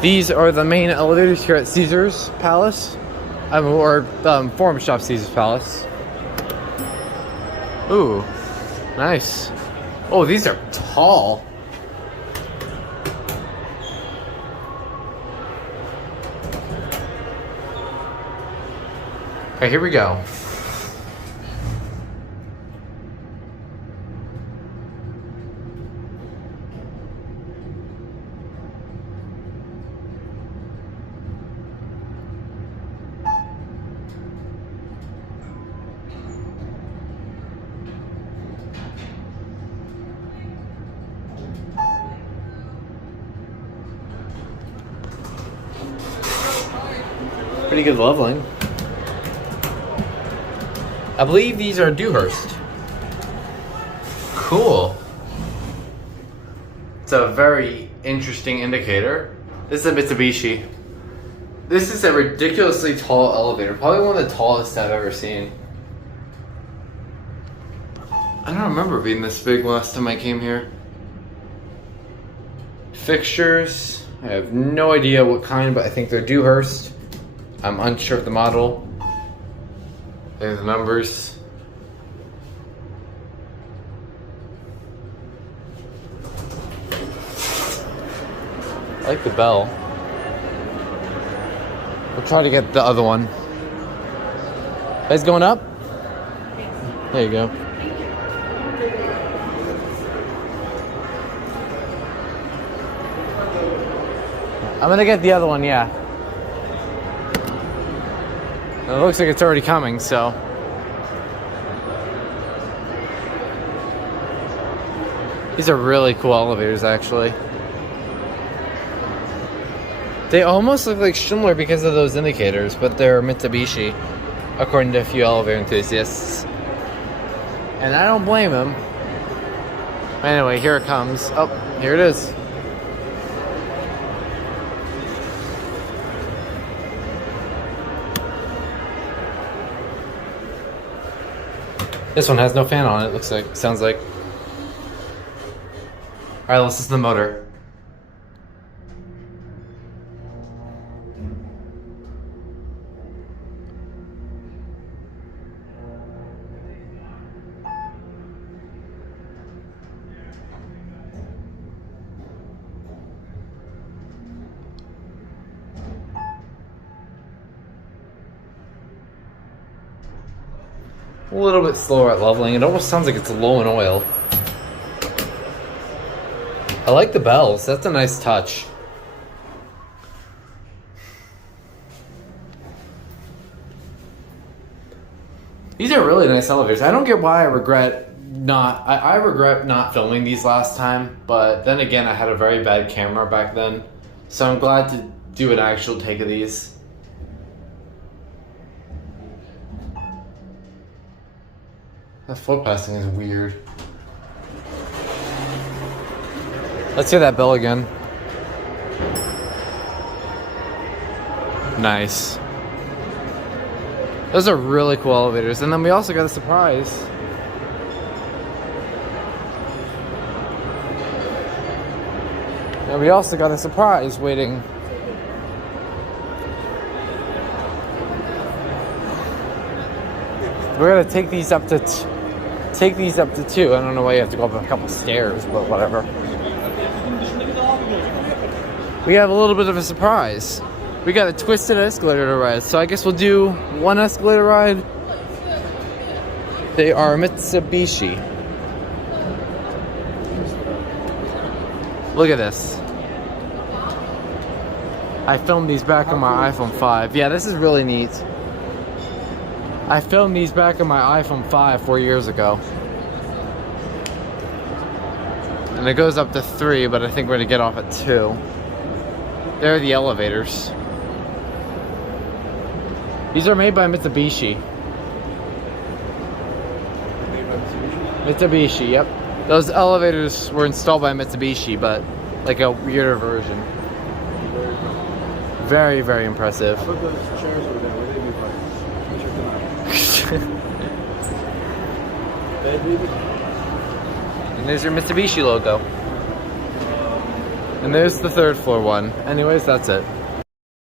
These are the main elevators here at Caesar's Palace, or Forum Shop Caesar's Palace. Ooh, nice. Oh, these are tall. Okay, here we go. Pretty good leveling. I believe these are Dewhurst. Cool. It's a very interesting indicator. This is a Mitsubishi. This is a ridiculously tall elevator. Probably one of the tallest I've ever seen. I don't remember being this big last time I came here. Fixtures. I have no idea what kind, but I think they're Dewhurst. I'm unsure of the model. There's the numbers. I like the bell. We'll try to get the other one. Guys going up? There you go. I'm gonna get the other one, yeah. It looks like it's already coming, so. These are really cool elevators, actually. They almost look like Schindler because of those indicators, but they're Mitsubishi, according to a few elevator enthusiasts. And I don't blame them. Anyway, here it comes. Oh, here it is. This one has no fan on it, looks like. Sounds like. Alright, let's listen to the motor. A little bit slower at leveling. It almost sounds like it's low in oil. I like the bells. That's a nice touch. These are really nice elevators. I don't get why I regret not filming these last time, but then again, I had a very bad camera back then, so I'm glad to do an actual take of these. That foot passing is weird. Let's hear that bell again. Nice. Those are really cool elevators. And then we also got a surprise. And we also got a surprise waiting. We're gonna take these up to 2. I don't know why you have to go up a couple stairs, but whatever. We have a little bit of a surprise. We got a twisted escalator to ride, so I guess we'll do one escalator ride. They are Mitsubishi. Look at this. I filmed these back on my iPhone 5. Yeah, this is really neat. I filmed these back on my iPhone 5 4 years ago. And it goes up to 3, but I think we're gonna get off at 2. There are the elevators. These are made by Mitsubishi. Mitsubishi, yep. Those elevators were installed by Mitsubishi, but like a weirder version. Very, very impressive. And there's your Mitsubishi logo. And there's the third floor one. Anyways, that's it.